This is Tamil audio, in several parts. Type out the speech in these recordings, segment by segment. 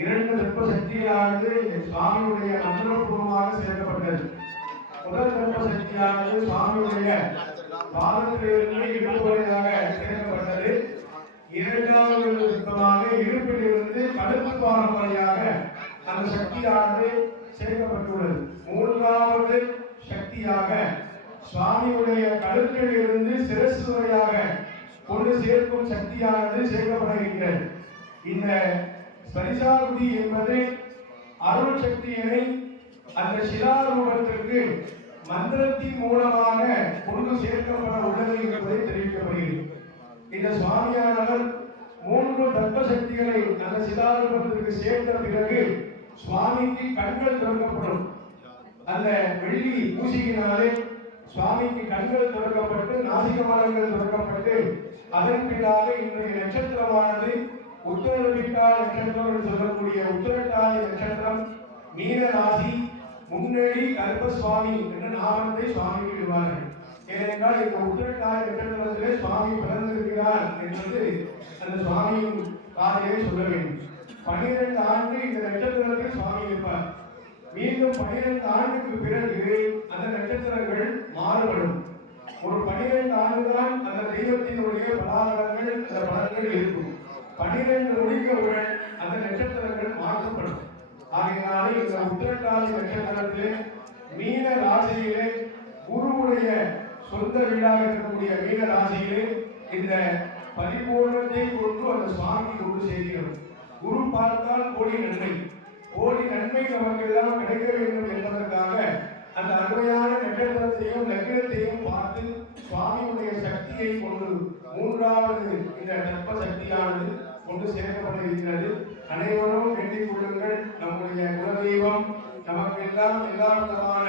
இரண்டு தர்ப்ப சக்தியானது சுவாமியுடைய மந்திரபூர்வமாக சேர்க்கப்பட்டது. முதல் தர்ப்ப சக்தியானது சுவாமியுடைய பாதத்திலிருந்து இடுப்புவரையாக சேர்க்கப்பட்டது. இரண்டாவது தர்ப்பமாக இடுப்பிலிருந்து கழுத்து பாகம் வழியாக அந்த சக்தியானது சேர்க்கப்பட்டுள்ளது. மூன்றாவது சக்தியாக சுவாமியுடைய கழுத்தில் இருந்து சிரசு வரையாக கொண்டு சேர்க்கும் சக்தியானது சேர்க்கப்பட இருக்கிறது. இந்த ஸ்பரிசாகுதி என்பது அருள் சக்தியினை அந்த சிலாரூபத்திற்கு மந்திரத்தின் மூலமாக கொண்டு சேர்க்கப்பட உள்ளது என்பதை தெரிவிக்கப்படுகிறது. இந்த சுவாமியானவர் மூன்று தர்ப்ப சக்திகளை அந்த சிலாரூபத்திற்கு சேர்த்த பிறகு சுவாமிக்கு கண்கள் திறக்கப்படும். அந்த வெள்ளி ஊசியினாலே சுவாமிக்கு கண்கள் திறக்கப்பட்டு நாசிக மலங்கள் திறக்கப்பட்டு அதன் பின்னாக இன்றைய நட்சத்திரமானது உத்தரவிட்டால் நட்சத்திரம் என்று சொல்லக்கூடிய உத்தரட்டாதி நட்சத்திரம் மீன ராசி முன்னேறி கருப்பசுவாமி என்ற நாமத்தை சுவாமிக்கு விடுவார்கள். ஏனென்றால் இந்த உத்தரட்டாதி நட்சத்திரத்திலே சுவாமி பிறந்திருக்கிறார் என்பது அந்த சுவாமியின் காதையை சொல்ல வேண்டும். 12 ஆண்டு இந்த நட்சத்திரத்தில் சுவாமி இருப்பார். மீண்டும் 12 ஆண்டுக்கு பிறகு அந்த நட்சத்திரங்கள் மாறுபடும். ஒரு 12 ஆண்டுதான் அந்த தெய்வத்தினுடைய பலாபலங்கள் அந்த பலன்கள் இருக்கும். 12 நொடிகளுடன் அந்த நட்சத்திரங்கள் மாற்றப்படும். ஆகையினாலே இந்த உத்திரட்டாதி நட்சத்திரத்திலே மீன ராசியிலே குருவுடைய சொந்த வீடாக இருக்கக்கூடிய மீன ராசியிலே இந்த பரிபூர்ணத்தை கொண்டு அந்த சுவாமி கொண்டு செய்கிறது. குரு பார்த்தால் கோடி நன்மை, கோடி நன்மை நமக்கு எல்லாம் கிடைக்க வேண்டும் என்பதற்காக அந்த அருமையான நட்சத்திரத்தையும் லக்னத்தையும் பார்த்து சுவாமியுடைய சக்தியை கொண்டு மூன்றாவது இந்த தர்ப்ப சக்தியானது கொண்டு சேர்க்கப்பட்டிருக்கிறது. அனைவரும் வேண்டிக் கொள்ளுங்கள். நம்முடைய குலதெய்வம் நமக்கு எல்லாம் எல்லா விதமான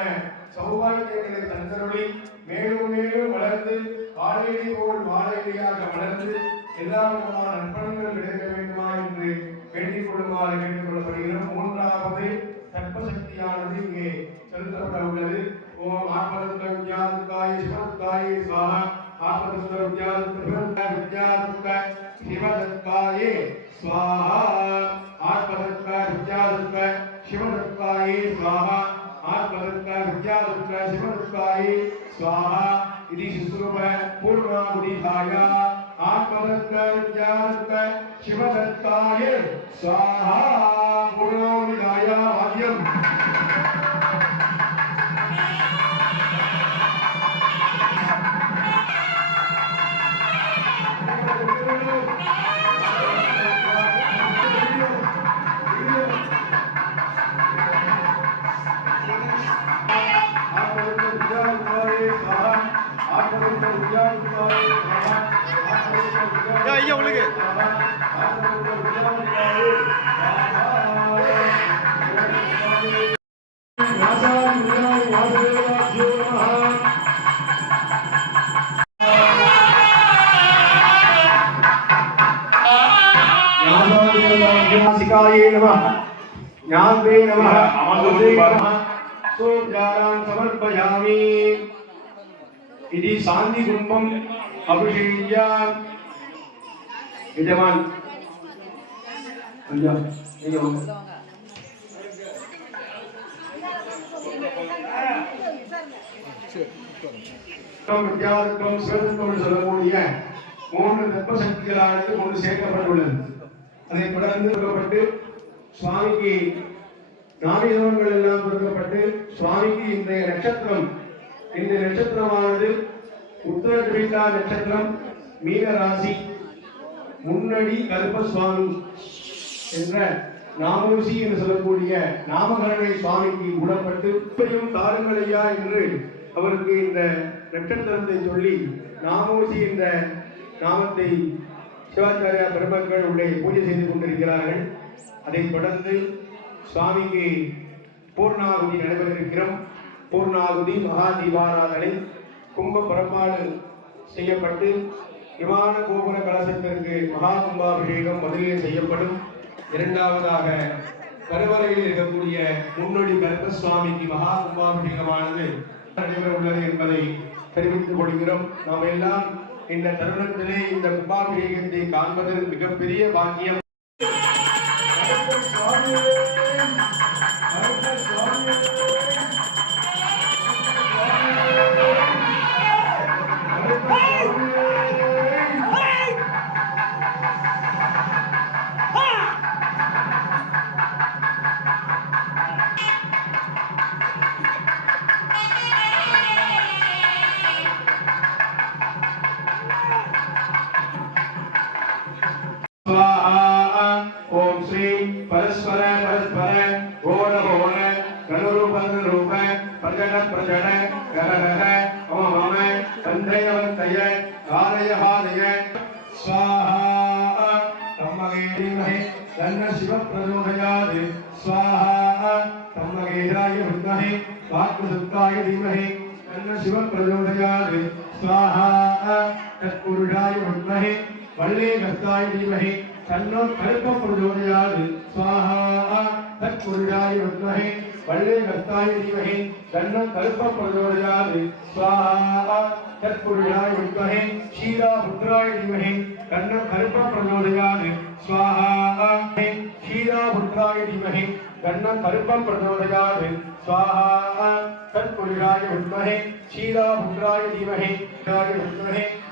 சௌபாகியங்களை தந்தருளி மேலும் மேலும் வளர்ந்து வாழையடி போல் வாழையடியாக வளர்ந்து எல்லா விதமான நற்பணங்கள் கிடைக்க வேண்டுமா என்று வேண்டிக் கொள்ளுமாறு கேட்டுக் கொள்ளப்படுகிறோம். மூன்றாவது தர்ப்ப சக்தியானது இங்கே செலுத்தப்பட உள்ளது. ஓம் ஆத்மதத்காய शिवदत्ताय स्वाहा आत्मदत्त विद्यादत्त शिवदत्ताय स्वाहा आत्मदत्त विद्यादत्त शिवदत्ताय स्वाहा आत्मदत्त विद्यादत्त शिवदत्ताय स्वाहा इति शुश्रूप पूर्णाहुतिधाय आत्मदत्त विद्यादत्त शिवदत्ताय स्वाहा पूर्णाहुतिधाय वाद्यम् ஐயா உங்களுக்கு ज्ञाने नमः सोपचारान् समर्पयामि इति शांति कुंभम अभिषेक्य यजमान வித்தியாசம் சிறப்பு சொல்லக்கூடிய மூன்று தத்துவ சக்திகளானது ஒன்று சேர்க்கப்பட்டுள்ளது. அதை தொடர்ந்து கொடுக்கப்பட்டு சுவாமிக்கு நாமீதங்கள் எல்லாம் கொடுக்கப்பட்டு சுவாமிக்கு இன்றைய நட்சத்திரம் இந்த நட்சத்திரமானது உத்தரகிருஷ்ணா நட்சத்திரம் மீன ராசி முன்னடி கருப்பசுவாமி என்ற நாமோசி என்று சொல்லக்கூடிய நாமகரணை சுவாமிக்கு உடப்பட்டு இப்படியும் தாருங்களையா என்று அவருக்கு இந்த நட்சத்திரத்தை சொல்லி நாமோசி என்ற நாமத்தை சிவாச்சாரியா பெருமக்கள் உள்ளே பூஜை செய்து கொண்டிருக்கிறார்கள். அதைத் தொடர்ந்து சுவாமிக்கு பூர்ணாகுதி நடைபெறிருக்கிறோம். பூர்ணாகுதி மகா தீபாராதனை கும்ப புறப்பாடு செய்யப்பட்டு விமான கோபுர கலசத்திற்கு மகா கும்பாபிஷேகம் முதலிலே செய்யப்படும். இரண்டாவதாக கருவறையில் இருக்கக்கூடிய முன்னொடி கருப்பசுவாமிக்கு மகா கும்பாபிஷேகமானது நடைபெற உள்ளது என்பதை தெரிவித்துக் கொள்கிறோம். நாம் எல்லாம் இந்த தருணத்திலே இந்த கும்பாபிஷேகத்தை காண்பது மிகப்பெரிய பாக்கியம். ओम श्री परस्पर परस्पर ओण ओण गणरूप रूप प्रजन प्रजन गणगण ओम ओम वंदय वंदय हारय हारय स्वाहा तमगे धीमहि तन्न शिव प्रचोदयात् स्वाहा तमगे राय विद्महे वाक्सुत्ताय धीमहि तन्न शिव प्रचोदयात् स्वाहा तत्पुरुषाय विद्महे वल्ले गस्ताय धीमहि तन्नो कल्प प्रचोदयात् स्वाहा तत्पुरुषाय विद्महे वल्ले गस्ताय धीमहि तन्नो कल्प प्रचोदयात् स्वाहा तत्पुरुषाय विद्महे क्षीरापुत्राय धीमहि तन्नो कल्प प्रचोदयात् स्वाहा क्षीरापुत्राय धीमहि तन्नो कल्प प्रचोदयात् स्वाहा तत्पुरुषाय विद्महे क्षीरापुत्राय धीमहि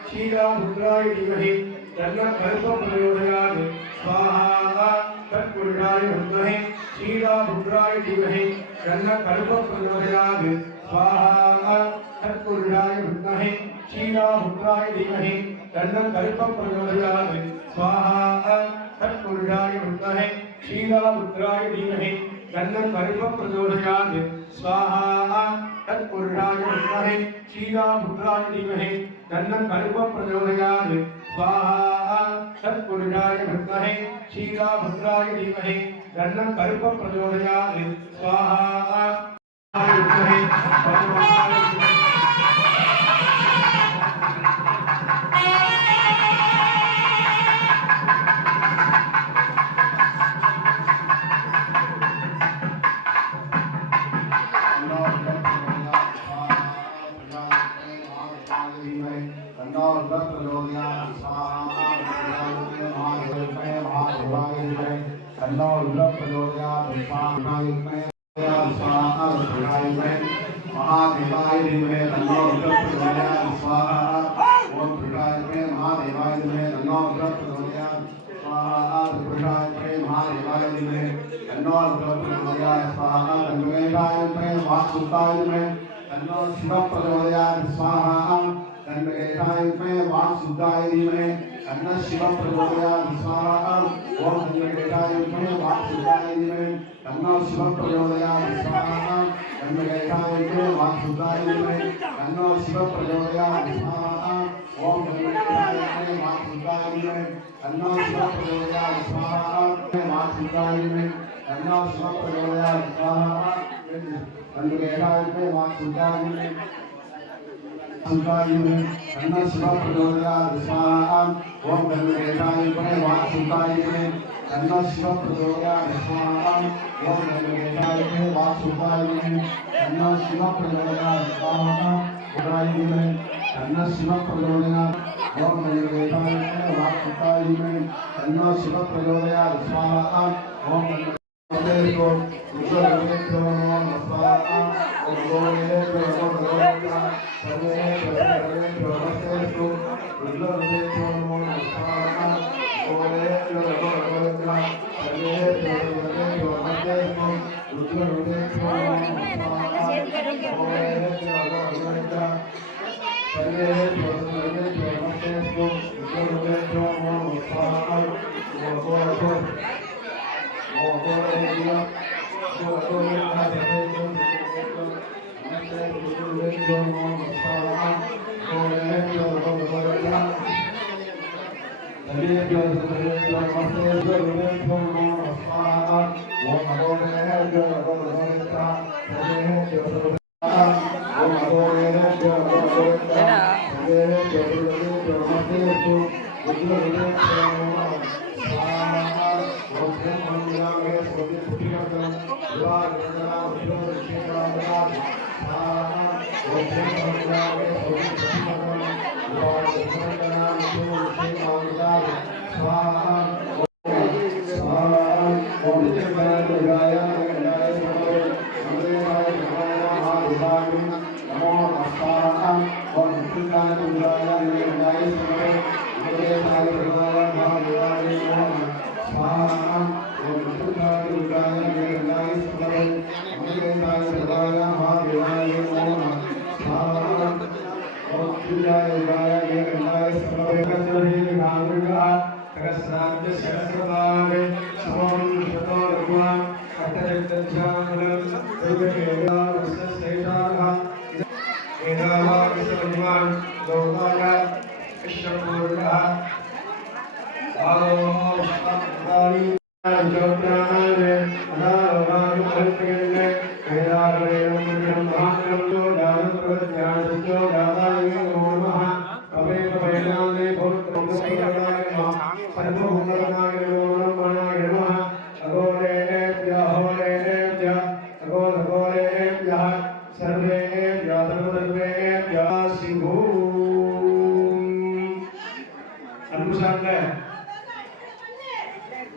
क्षीरापुत्राय धीमहि तन्नो कल्प प्रचोदयात् स्वाहा तत्पुरुषाय विद्महे क्षीरापुत्राय धीमहि तन्नो कल्प प्रचोदयात् स्वाहा तत्पुरुषाय विद्महे क्षीरापुत्राय धीमहि तन्नो कल्प प्रचोदयात् स्वाहा तत्पुरुषाय विद्महे क्षीरापुत्राय धीमहि तन्नो कल्प प्रचोदयात् स्वाहा तत्पुरुषाय विद्महे क्षीरापुत्राय धीमहि तन्नो कल्प प्रचोदयात् स्वाहा तत्पुरुषाय विद्महे क्षीरापुत्राय धीमहि तन्नो कल्प प्रचोदयात् स्वाहा तन्नो रुद्रः प्रचोदयात् स्वाहा महादेवाय महादेवाय तन्नो रुद्रः प्रचोदयात् स्वाहा महादेवाय धीमहि तन्नो रुद्रः प्रचोदयात् स्वाहा ओम त्रिपुराय महादेवाय धीमहि तन्नो रुद्रः प्रचोदयात् स्वाहा त्रिपुराय महादेवाय धीमहि तन्नो रुद्रः प्रचोदयात् स्वाहा तन्मयेशाय वाक्सुताय धीमहि तन्नो शिवः प्रचोदयात् स्वाहा तन्मयेशाय वाक्सुताय धीमहि तन्नो शिवः प्रचोदयात् स्वाहा ओम तन्मयेशाय वाक्सुताय धीमहि तन्नो शिवः प्रचोदयात् स्वाहा तन्मयेशाय वाक्सुताय धीमहि तन्नो शिवः प्रचोदयात् स्वाहा ओम तन्मयेशाय वाक्सुताय धीमहि तन्नो शिवः प्रचोदयात् स्वाहा वाक्सुताय धीमहि तन्नो शिवः प्रचोदयात् स्वाहा तन्मयेशाय वाक्सुताय धीमहि तन्नो शिवः प्रचोदयात् स्वाहा ओम तन्मयेशाय वाक्सुताय धीमहि तन्नो शिवः प्रचोदयात् स्वाहा ओम तन्मयेशाय वाक्सुताय धीमहि तन्नो शिवः प्रचोदयात् स्वाहा तन्नो शिवः प्रचोदयात् ओम तन्मयेशाय वाक्सुताय धीमहि तन्नो शिवः प्रचोदयात् स्वाहा ओम तन्मयेशाय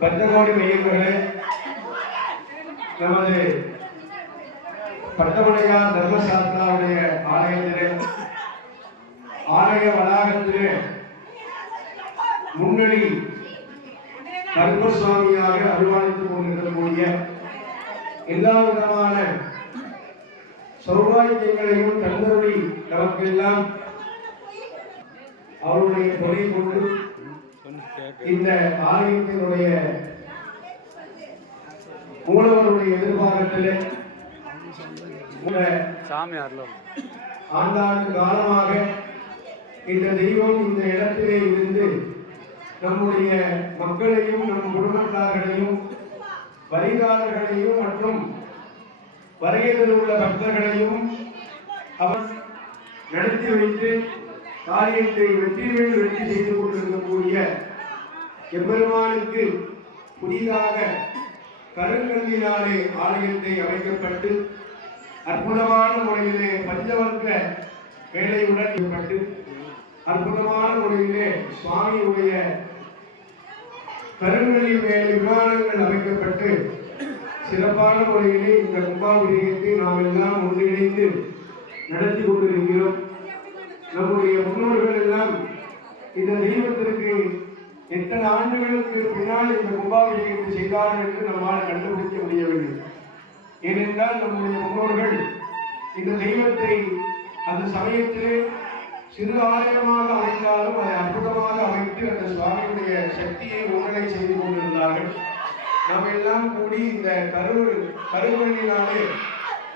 பஞ்சகோடி மையங்களே நமது பட்டமலையார் தர்மசாஸ்திராவுடைய ஆலயத்திலே ஆலய வளாகத்திலே முன்னணி கருப்பசுவாமியாக அருள்வாளித்துக் கொண்டிருக்கக்கூடிய எல்லா விதமான சௌபாகியங்களையும் தந்தருளி நமக்கெல்லாம் அவருடைய துணை கொண்டு இந்த ஆலயத்தினுடைய மூலவருடைய எதிர்பார்ப்பிலே ஆண்டாண்டு காலமாக இந்த தெய்வம் இந்த இடத்திலே இருந்து நம்முடைய மக்களையும் நம் குடும்பத்தார்களையும் வரிகாரர்களையும் மற்றும் வருகையில் உள்ள பக்தர்களையும் அவர் நடத்தி வைத்து காரியத்தை வெற்றி மேல் வெற்றி செய்து கொண்டிருக்கக்கூடிய எம்பெருமானுக்கு புதிதாக கருங்கல்லினாலே ஆலயத்தை அமைக்கப்பட்டு அற்புதமான முறையிலே பஞ்சவர்க்க வேலையுடன் ஏற்பட்டு கருங்கல்லி மேலே விமானங்கள் அமைக்கப்பட்டு சிறப்பான முறையிலே இந்த கும்பாபிஷேகத்தை நாம் எல்லாம் ஒன்றிணைந்து நடத்தி கொண்டிருக்கிறோம். நம்முடைய முன்னோர்கள் எல்லாம் இந்த தெய்வத்திற்கு எத்தனை ஆண்டுகளுக்கு பின்னால் இந்த கும்பாபிஷேகத்தை செய்தார்கள் என்று நம்மால் கண்டுபிடிக்க முடியவில்லை. ஏனென்றால் நம்முடைய முன்னோர்கள் இந்த தெய்வத்தை அந்த சமயத்திலே சிறு ஆலயமாக அமைந்தாலும் அதை அற்புதமாக அமைத்து அந்த சுவாமியுடைய சக்தியை ஒருங்கிணை செய்து கொண்டிருந்தார்கள். நாம் எல்லாம் கூடி இந்த கருவறையினாலே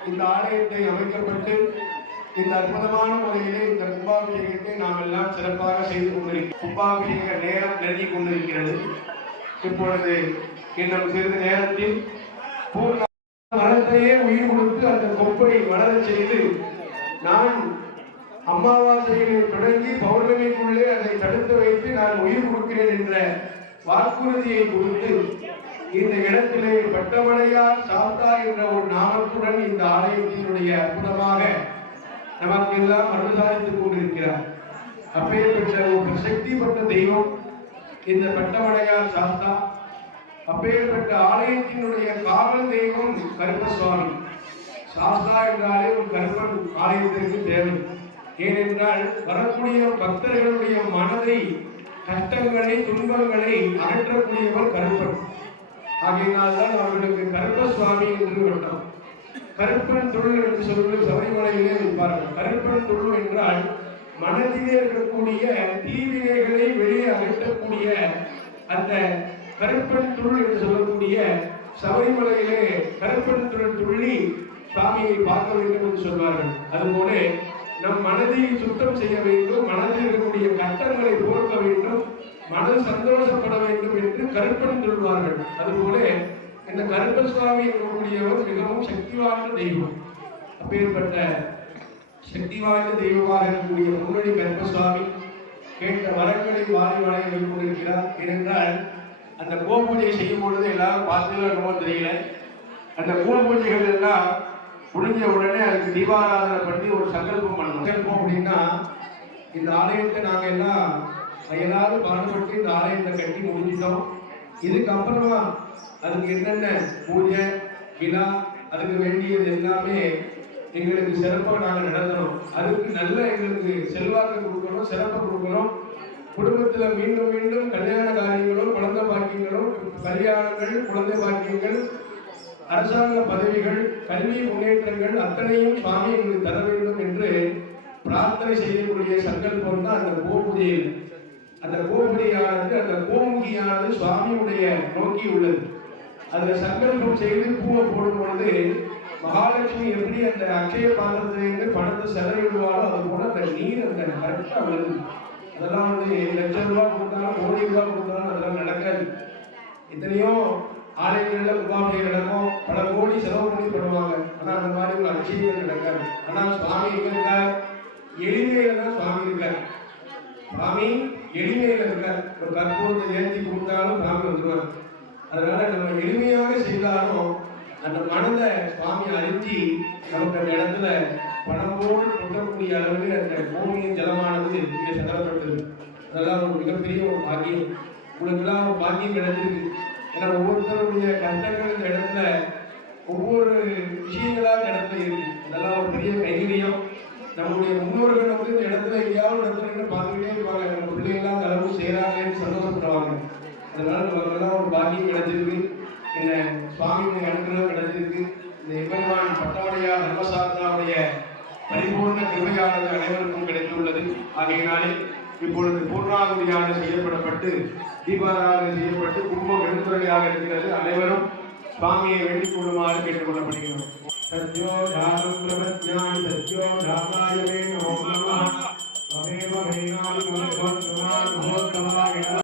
இந்த ஆலயத்தை அமைக்கப்பட்டு இந்த அற்புதமான முறையிலே இந்த கும்பாபிஷேகத்தை நாம் எல்லாம் சிறப்பாக செய்து கொண்டிருக்கிறோம். கும்பாபிஷேக நேரம் நெருங்கிக் கொண்டிருக்கிறது. இப்பொழுது இன்னும் சிறிது நேரத்தில் பூர்ண மரத்தையே உயிர் கொடுத்து அந்த கொப்பை வளரச் செய்து நான் அமாவாசையிலே தொடங்கி பௌர்ணமிக்குள்ளே அதை தடுத்து வைத்து நான் உயிர் கொடுக்கிறேன் என்ற வாக்குறுதியை கொடுத்து இந்த இடத்திலே பட்டமடையார் சாத்தா என்ற ஒரு நாமத்துடன் இந்த ஆலயத்தினுடைய அற்புதமாக நமக்கெல்லாம் அருள்சாதித்துக் கொண்டிருக்கிறார். அப்பேற்பட்ட ஒரு சக்தி பெற்ற தெய்வம் இந்த பட்டமடையார் சாஸ்தா. அப்பேற்பட்ட ஆலயத்தினுடைய காவல் தெய்வம் கருப்பசுவாமி. சாஸ்தா என்றாலே ஒரு கருப்பன் ஆலயத்திற்கு தேவை. ஏனென்றால் வரக்கூடிய பக்தர்களுடைய மனதை, கஷ்டங்களை, துன்பங்களை அகற்றக்கூடியவர் கருப்பன். ஆகையினால்தான் அவர்களுக்கு கருப்பசுவாமி என்று வட்டம். கருப்பன் தொழில் என்று சொல்லி சபரிமலையிலே வைப்பார்கள். கருப்பன் தொழில் என்றால் மனதிலே இருக்கக்கூடிய தீவினைகளை வெளியே அகற்றக்கூடிய அந்த கருப்பன் தொழில் என்று சொல்லக்கூடிய சபரிமலையிலே கருப்பன் தொழில் துள்ளி சுவாமியை பார்க்க வேண்டும் என்று சொல்வார்கள். அதுபோல நம் மனதை சுத்தம் செய்ய வேண்டும், மனதில் இருக்கக்கூடிய கட்டங்களை போக்க வேண்டும், மனது சந்தோஷப்பட வேண்டும் என்று கருப்பன் சொல்வார்கள். அதுபோல இந்த கருப்பசுவாமி இருக்கக்கூடியவர் மிகவும் சக்தி வாய்ந்த தெய்வம். அப்பேற்பட்ட சக்தி வாய்ந்த தெய்வமாக இருக்கக்கூடிய முன்னணி கருப்பசுவாமி கேட்ட வரங்களை வாரி வழங்கி கொண்டிருக்கிறார். ஏனென்றால் அந்த கோபூஜை செய்யும் பொழுது எல்லாரும் பார்த்துக்கணுமோ தெரியல. அந்த கோபூஜைகள் எல்லாம் முடிஞ்ச உடனே அதுக்கு தீபாராதனை பண்ணி ஒரு சங்கல்பம் பண்ணணும். சங்கல்பம் அப்படின்னா இந்த ஆலயத்தை நாங்கள் எல்லாம் எல்லாரு பாடுபட்டு இந்த ஆலயத்தை கட்டி முடிஞ்சிட்டோம். இதுக்கப்புறமா அதுக்கு என்னென்ன பூஜை விழா அதுக்கு வேண்டியது எல்லாமே எங்களுக்கு சிறப்பாக நாங்கள் நடத்தணும். அதுக்கு நல்ல எங்களுக்கு செல்வாக்கு கொடுக்கணும், சிறப்பை கொடுக்கணும். குடும்பத்தில் மீண்டும் மீண்டும் கல்யாண காரியங்களும், குழந்தை பாக்கியங்களும், கல்யாணங்கள், குழந்தை பாக்கியங்கள், அரசாங்க பதவிகள், கல்வி முன்னேற்றங்கள் அத்தனையும் சுவாமி எங்களுக்கு தர வேண்டும் என்று பிரார்த்தனை செய்யக்கூடிய சங்கல்பம் தான் அந்த கோபூஜையில். அந்த கோபுரியானது, அந்த கோமுகியானது சுவாமியுடைய நோக்கி உள்ளது. அதில் சங்கல்பம் செய்து பூவை போடும் பொழுது மகாலட்சுமி எப்படி அந்த அக்ஷய பாத்திரத்திலிருந்து பணத்தை செலவிடுவாரோ அது போல அந்த நீர் அந்த கரெக்டாக வருது. அதெல்லாம் லட்சம் ரூபா கொடுத்தாலும், கோடி ரூபா கொடுத்தாலும் அதெல்லாம் நடக்காது. எத்தனையோ ஆலயங்களில் கும்பாபிஷேகம் நடக்கும், பல கோடி செலவு பண்ணி பண்ணுவாங்க. ஆனால் அந்த மாதிரி ஒரு அக்ஷயங்கள் நடக்காது. ஆனால் சுவாமி எங்க இருக்கார்? எளிமையில தான் சுவாமி இருக்கார். சுவாமி எளிமையில இருக்கார். ஒரு கற்பூரத்தை ஏற்றி கொடுத்தாலும் சுவாமி வந்துருவார். அதனால நம்ம எளிமையாக செய்தாலும் அந்த மனதை சுவாமி அறிஞ்சி நமக்கு அந்த இடத்துல பணம்போடு கொட்டக்கூடிய அளவில் அந்த பூமியின் ஜலமானது இங்கே செல்லப்பட்டது. அதெல்லாம் ஒரு மிகப்பெரிய ஒரு பாக்கியம். உங்களுக்கெல்லாம் ஒரு பாக்கியம் கிடைச்சிருக்கு. ஏன்னா ஒவ்வொருத்தருடைய கஷ்டங்கள் இந்த இடத்துல ஒவ்வொரு விஷயங்களா இந்த இடத்துல இருக்கு. அதெல்லாம் ஒரு பெரிய கைங்கரியம். நம்முடைய முன்னோர்கள் இந்த இடத்துல எங்கேயாவது இடத்துல பார்த்துக்கிட்டே இருப்பாங்க. நம்ம பிள்ளைகள்லாம் அளவு செய்யறாங்கன்னு சந்தோஷப்படுவாங்க. அதனால நமக்கெல்லாம் ஒரு பாக்கியம் கிடைச்சிருக்கு. இந்த சுவாமியுடைய அனுகிரகம் கிடைச்சிருக்கு. இந்த எம்பெருமான் பட்டமடையார் தர்மசாஸ்திராவுடைய பரிபூர்ண கிருபையானது அனைவருக்கும் கிடைத்துள்ளது. ஆகையினாலே இப்பொழுது பூர்ணாகுதியாக செய்யப்படப்பட்டு தீபாராதனை செய்யப்பட்டு குடும்பம் வெண்துறையாக இருக்கிறது. அனைவரும் சுவாமியை வேண்டிக் கொள்ளுமாறு கேட்டுக்கொள்ளப்படுகிறோம். சத்யோ தானம் பிரபத்யானி சத்யோ தாமாயவே நமோ நமः. தமேவ வேணாதி மனோத்சமான் மகோத்சவாய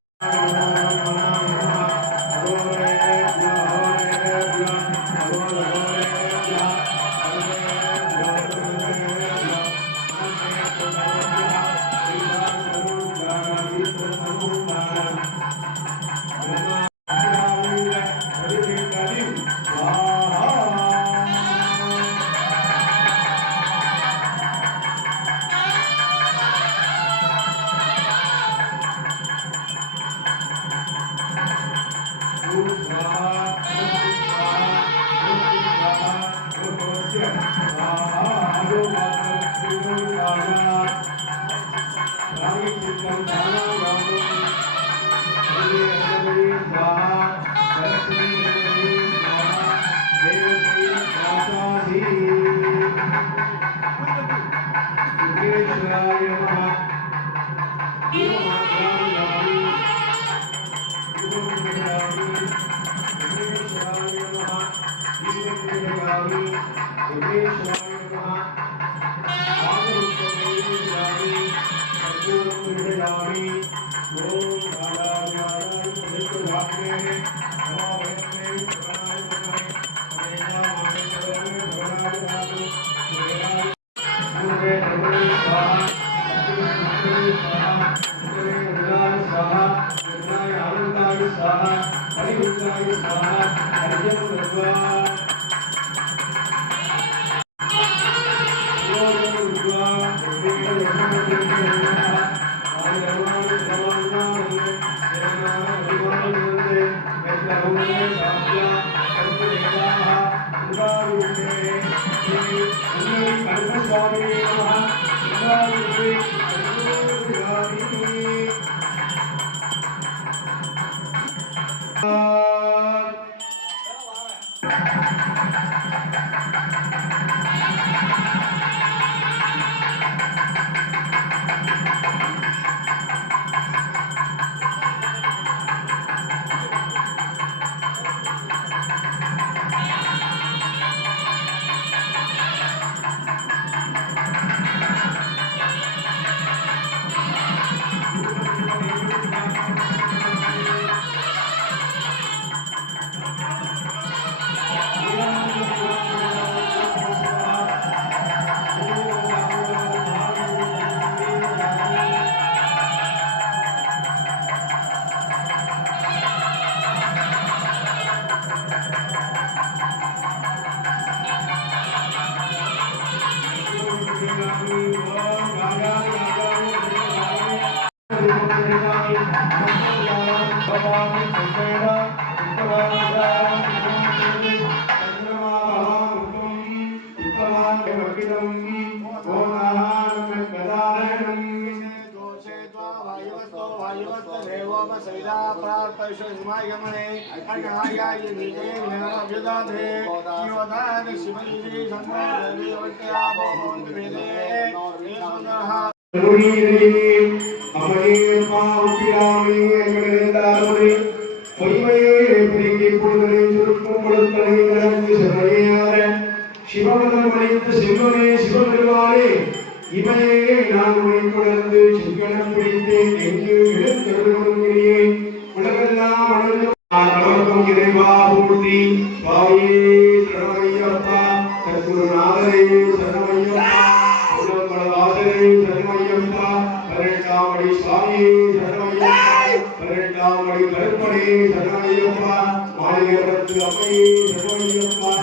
சிவபதம் அடைந்த செல்வனே சிவபெருமானே இமையே நான் உன்னை தொடர்ந்து சிக்கனம் பிடித்தேன் என்று எழுத்தருள்கிறியே உலகெல்லாம் வணங்கும் இறைவா போற்றி சுவாமியே சரணமையப்பா சத்குருநாதரே சரணமையப்பா உலகமலவாசரே சரணமையப்பா 18ஆம் அடி சுவாமியே சரணமையப்பா 18ஆம் அடி கருப்பனே சரணமையப்பா மாளிகரத்து அம்மையே சரணமையப்பா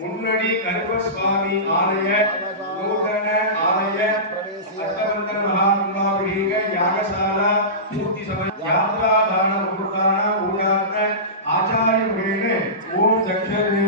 முன்னடி கருப்பசுவாமி ஆலய நூதன ஆலய அஷ்டவந்தன மகாத்மாபிக யாகசாலா பூர்த்தி சமய யாத்ராதான முகூர்த்தான ஊடான ஆச்சாரிய முகேன ஓம் தக்ஷணே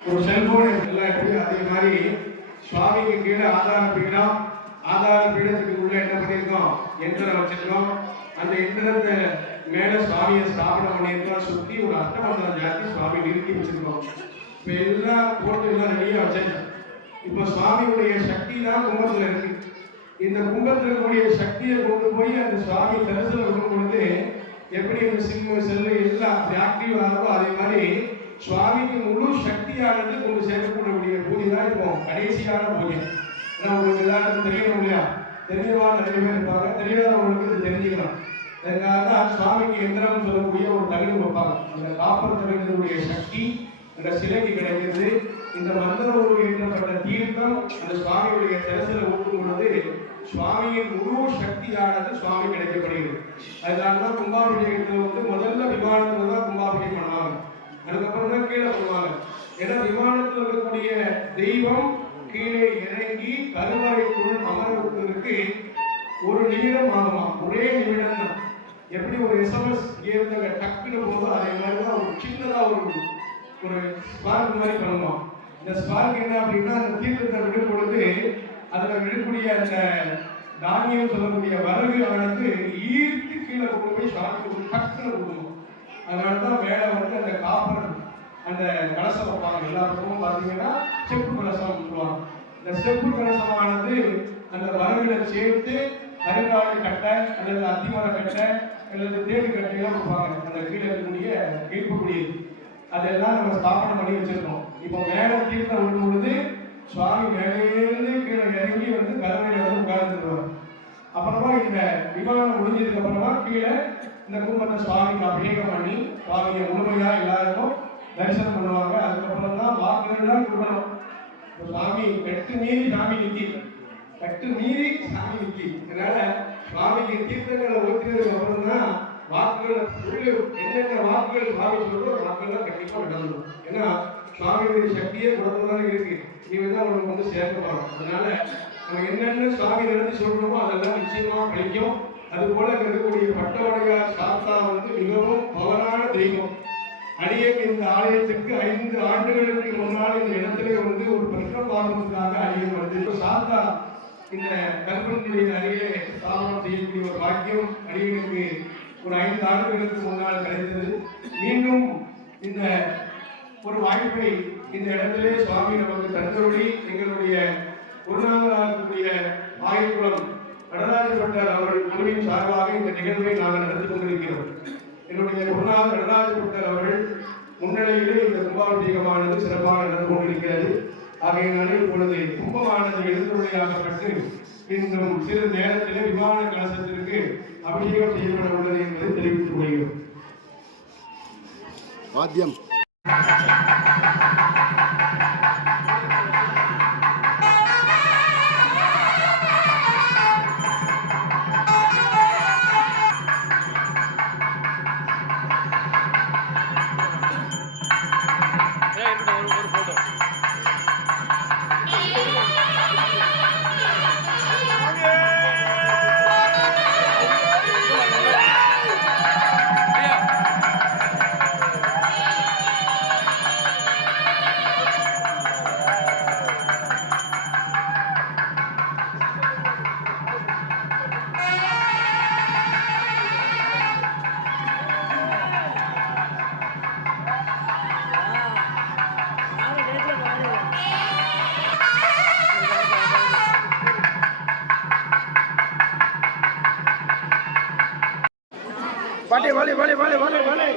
ஒரு செல்போன் எல்லாம் எப்படி அதே மாதிரி சுவாமிக்கு கீழே ஆதார பீடம் ஆதார பீடத்துக்கு உள்ள என்ன பண்ணியிருக்கோம் எந்திரம் வச்சிருக்கோம் அந்த எந்திரத்தை மேல சுவாமியை ஸ்தாபனம் பண்ணியிருக்கோம் சுற்றி ஒரு அஷ்டமந்திரம் ஜாத்தி சுவாமி நிறுத்தி வச்சிருக்கோம் இப்போ எல்லாம் போட்டு எல்லாம் ரெடியா வச்சிருக்கோம் இப்போ சுவாமியுடைய சக்தி தான் கும்பத்துல இருக்கு இந்த கும்பத்தில் இருக்கக்கூடிய சக்தியை கொண்டு போய் அந்த சுவாமி தரிசனம் இருக்கும் பொழுது எப்படி இந்த சிம்மு செல்லு எல்லாம் ஆக்டிவ் ஆகிறதோ அதே மாதிரி சுவாமிக்கு முழு சக்தியானது கொண்டு சேர்க்கக்கூடிய பூஜை தான் இப்போ கடைசியான பூஜை. ஏன்னா உங்களுக்கு எல்லாருக்கும் தெரியணும் இல்லையா? தெரியவா நிறைய பேர் இருப்பாங்க, தெரியாதவங்களுக்கு அதனால தான் சுவாமிக்கு எந்திரம் சொல்லக்கூடிய ஒரு தகடு வைப்பாங்க. அந்த காப்பர் தகடுடைய சக்தி அந்த சிலைக்கு கிடைக்கிறது. இந்த மந்திரோடு ஏற்றப்பட்ட தீர்த்தம் அந்த சுவாமியுடைய சிரசில் ஊட்டும் பொழுது சுவாமியின் முழு சக்தியானது சுவாமி கிடைக்கப்படுகிறது. அதனால தான் கும்பாபிஷேகத்தில் வந்து முதல்ல விமானத்தில் தான் கும்பாபிஷேகம் பண்ணுவாங்க, அதுக்கப்புறம் தான் கீழே பண்ணுவாங்க. ஏன்னா விமானத்தில் இருக்கக்கூடிய தெய்வம் கீழே இறங்கி கருவறைக்குள் அமர்வதற்கு ஒரு நிமிடம் ஆகுமா, ஒரே நிமிடம் தான். எப்படி ஒரு எஸ்எம்எஸ் ஏறுங்க டக்குன்னு போதோ அதே மாதிரி தான் ஒரு சின்னதாக ஒரு ஸ்பார்க் மாதிரி பண்ணுவோம். இந்த ஸ்பார்க் என்ன அப்படின்னா அந்த தீர்த்தத்தை விடும் பொழுது அதில் விடக்கூடிய அந்த தானியம் சொல்லக்கூடிய வரகு ஆனது ஈர்த்து கீழே கொண்டு போய் சுவாமிக்கு டக்குன்னு கொடுக்கணும். அதனால தான் மேலே வந்து அந்த காப்பர் அந்த கலசம் வைப்பாங்க. எல்லா பக்கமும் பார்த்தீங்கன்னா செப்பு கலசம் சொல்லுவாங்க. இந்த செப்பு கலசமானது அந்த வரகுகளை சேர்த்து கருங்காலி கட்டை அல்லது அத்திமர கட்டை அல்லது தேடு கட்டையெல்லாம் கொடுப்பாங்க. அந்த கீழே இருக்கக்கூடிய கேட்கக்கூடியது அதெல்லாம் நம்ம ஸ்தாபனம் பண்ணி வச்சிருக்கோம். இப்போ மேலே தீர்த்தம் விடும் பொழுது சுவாமி மேலேருந்து கீழே இறங்கி வந்து கருணையில வந்து உட்கார்ந்துருவார். அப்புறமா இந்த விமானம் முடிஞ்சதுக்கு அப்புறமா கீழே இந்த கும்பத்தை சுவாமிக்கு அபிஷேகம் பண்ணி சுவாமியை முழுமையா எல்லாருக்கும் தரிசனம் பண்ணுவாங்க. அதுக்கப்புறம் தான் வாக்குகள்லாம் கொடுக்கணும். சுவாமி கட்டு மீறி சாமி நிற்கி, கட்டு மீறி சாமி நிற்கி. அதனால சுவாமிக்கு தீர்த்தங்களை ஊற்றினதுக்கு அப்புறம் தான் வாக்குகள் என்னென்ன வாக்குகள் சுவாமி சொல்றோம் வாக்குகள்லாம் கண்டிப்பா நடந்துடும். ஏன்னா சுவாமியுடைய சக்தியே குணத்துதான் இருக்கு, இவன் தான் உங்களுக்கு வந்து சேர்க்க போறோம். அதனால நம்ம என்னென்ன சுவாமி நடத்தி சொல்றோமோ அதெல்லாம் நிச்சயமா கிடைக்கும். அது போல இருக்கக்கூடிய பட்டவடையார் சாத்தா வந்து மிகவும் பவரான தெய்வம். அடியேன் இந்த ஆலயத்துக்கு 5 ஆண்டுகளுக்கு முன்னால் இந்த இடத்துல வந்து ஒரு பிரச்சனை பார்ப்பதற்காக அடியேன் வந்து சாத்தா இந்த கல்பனுடைய அருகே ஸ்தாபனம் செய்யக்கூடிய ஒரு பாக்கியம் அடியனுக்கு ஒரு 5 ஆண்டுகளுக்கு முன்னால் கிடைத்தது. மீண்டும் இந்த ஒரு வாய்ப்பை இந்த இடத்திலே சுவாமி நமக்கு தந்தருளி எங்களுடைய குருநாதராக இருக்கக்கூடிய ஆயக்குளம் நடராஜபட்டர் அவர்கள் குழுவின் சார்பாக இந்த நிகழ்வை நாங்கள் நடத்தி கொண்டிருக்கிறோம். என்னுடைய குருநாதர் நடராஜபட்டர் அவர்கள் முன்னிலையிலே இந்த கும்பாபிஷேகமானது சிறப்பாக நடந்து கொண்டிருக்கிறது. ஆகையினாலே இப்பொழுது கும்பமானது எழுந்துரையாகப்பட்டு இன்னும் சிறு நேரத்திலே விமான கலசத்திற்கு அபிஷேகம் செய்யப்பட உள்ளது என்பதை தெரிவித்துக் கொள்கிறோம். வாத்தியம் Vale, vale, vale, vale, vale, vale.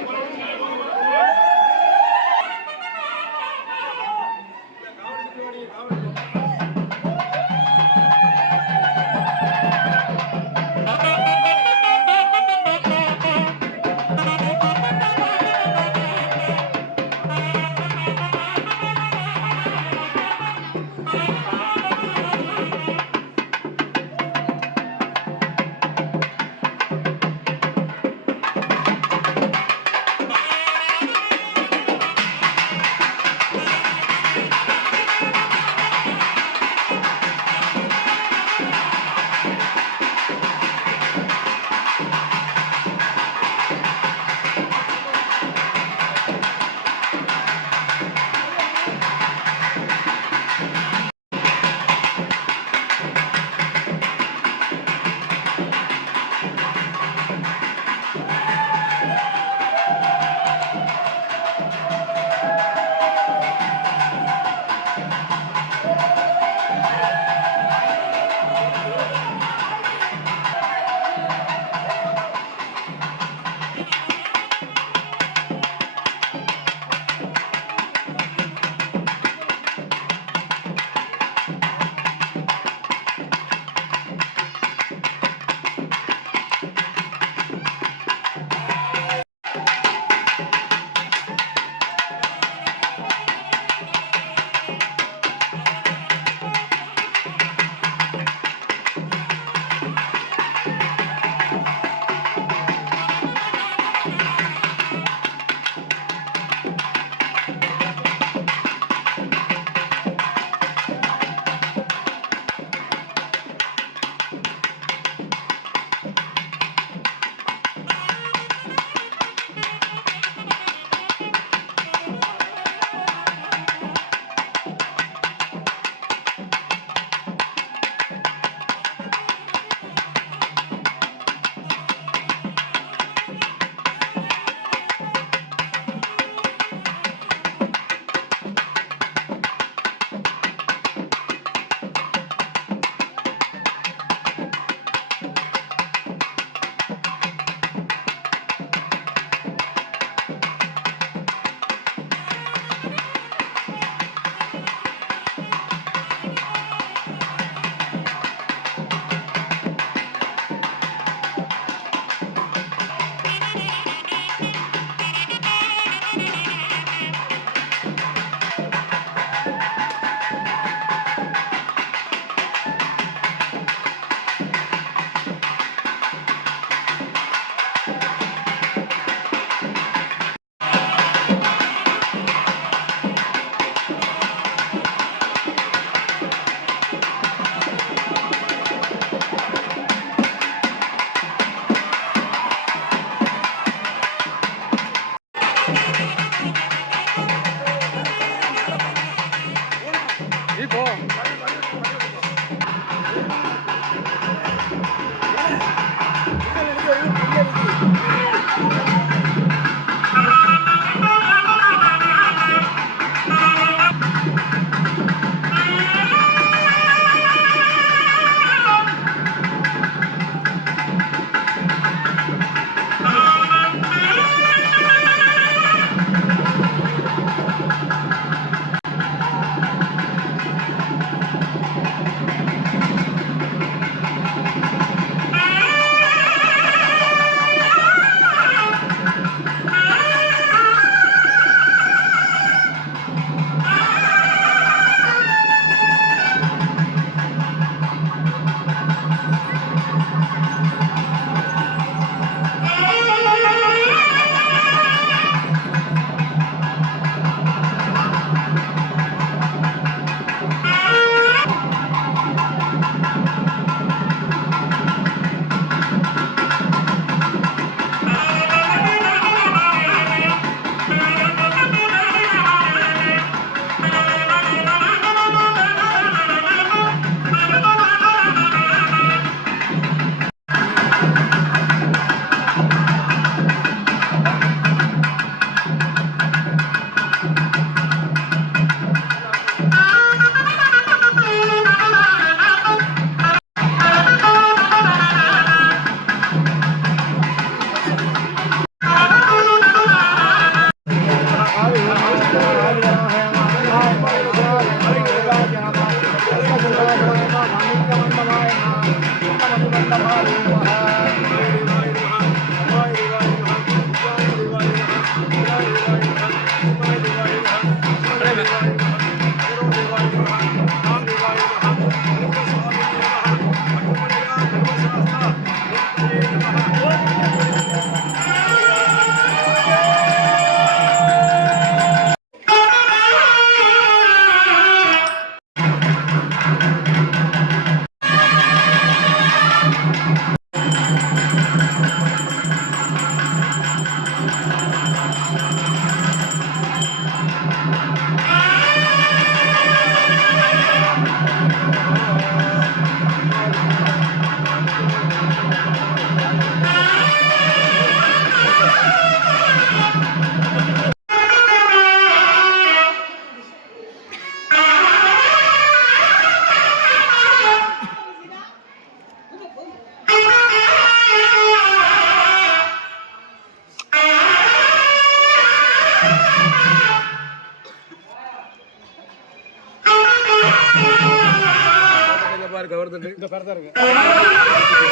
இந்த பேர் தான் இருக்கு.